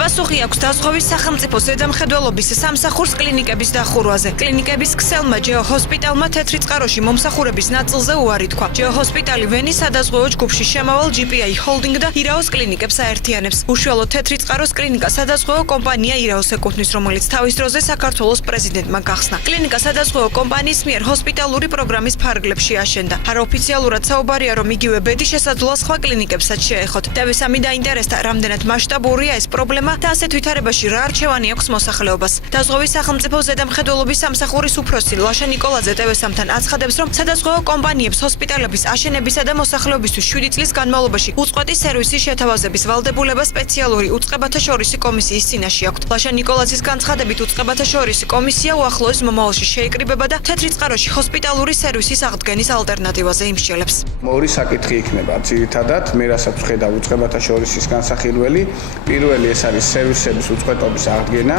პასუხი აქვს დაზღვევის სახელმწიფოს ზედამხედველობის სამსახურს კლინიკების დახურვაზე. კლინიკების ქსელმა ჯეო ჰოსპიტალმა თეთრი წყაროში მომსახურების ნაწილზე უარი თქვა. ჯეო ჰოსპიტალი ვენის სადაზღვევო ჯგუფში შემავალ GPI Holding და ირაოს კლინიკებს აერთიანებს. უშუალოდ თეთრი წყაროს კლინიკა სადაზღვევო კომპანია ირაოს ეკუთვნის, რომელიც თავის დროზე საქართველოს პრეზიდენტმა გახსნა. კლინიკა სადაზღვევო კომპანიის მიერ ჰოსპიტალური პროგრამის ფარგლებში აშენდა. არაოფიციალურად საუბარია, რომ იგივე ბედი შესაძლოა სხვა კლინიკებსაც შეეხოთ. TV3 დაინტერესდა, რამდენად მასშტაბურია ეს პრობლემა და ასეთ ვითარებაში რა არჩევანი აქვს მოსახლეობას. დაზღვევის სახელმწიფო ზედამხედველობის სამსახურის უფროსი ლაშა ნიკოლაძე TV3-თან აცხადებს, რომ სადაზღვევო კომპანიებს ჰოსპიტალების აშენებისა და მოსახლეობისთვის 7 წლის განმავლობაში უწყვეტი სერვისის შეთავაზების ვალდებულება სპეციალური უწყებათა შორისი კომისიის წინაშე აქვთ. ლაშა ნიკოლაძის განცხადებით, უწყებათა შორისი კომისია უახლოეს მომავალში შეიკრიბება და თეთრი წყაროში ჰოსპიტალური სერვისის აღდგენის ალტერნატივაზე იმსჯელებს. ორი საკითხი იქნება ძირითადად, მე რასაც ვხედავ უწყებათა შორისის განსახილველი. პირველი ეს არის სერვისების უწყვეტობის აღდგენა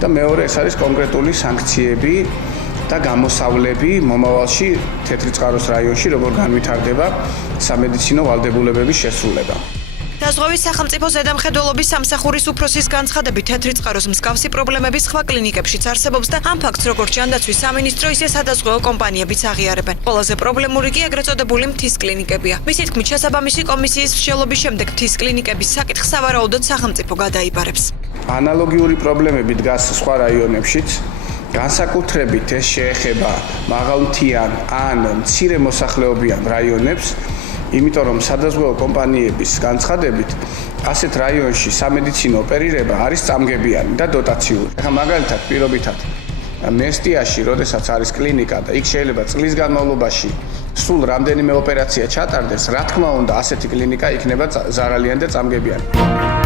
და მეორე ეს არის კონკრეტული სანქციები და გამოსავლები მომავალში თეთრი წყაროს რაიონში, როგორ განვითარდება სამედიცინო ვალდებულებების შესრულება. დაზღვევის სახელმწიფო ზედამხედველობის სამსახურის უფროსის განცხადებით, თეთრი წყაროს მსგავსი პრობლემები სხვა კლინიკებშიც არსებობს და ამ ფაქტს როგორც ჯანდაცვის სამინისტრო, ისე სადაზღვევო კომპანიებიც აღიარებენ. ყველაზე პრობლემური კი ეგრეთ წოდებული მთის კლინიკებია. მისი თქმით, შესაბამისი კომისიის მსჯელობის შემდეგ მთის კლინიკების საკითხს სავარაუდოდ სახელმწიფო გადაიბარებს. ანალოგიური პრობლემები დგას სხვა რაიონებშიც. განსაკუთრებით ეს შეეხება მაღალმთიან ან მცირე მოსახლეობიან რაიონებს. იმიტომ რომ სადაზღვევო კომპანიების განცხადებით ასეთ რაიონში სამედიცინო ოპერირება არის წამგებიანი და დოტაციური. ახლა მაგალითად პირობითად მესტიაში, როდესაც არის კლინიკა და იქ შეიძლება წლის განმავლობაში სულ რამდენიმე ოპერაცია ჩატარდეს, რა თქმა უნდა, ასეთი კლინიკა იქნება ზარალიანი და წამგებიანი.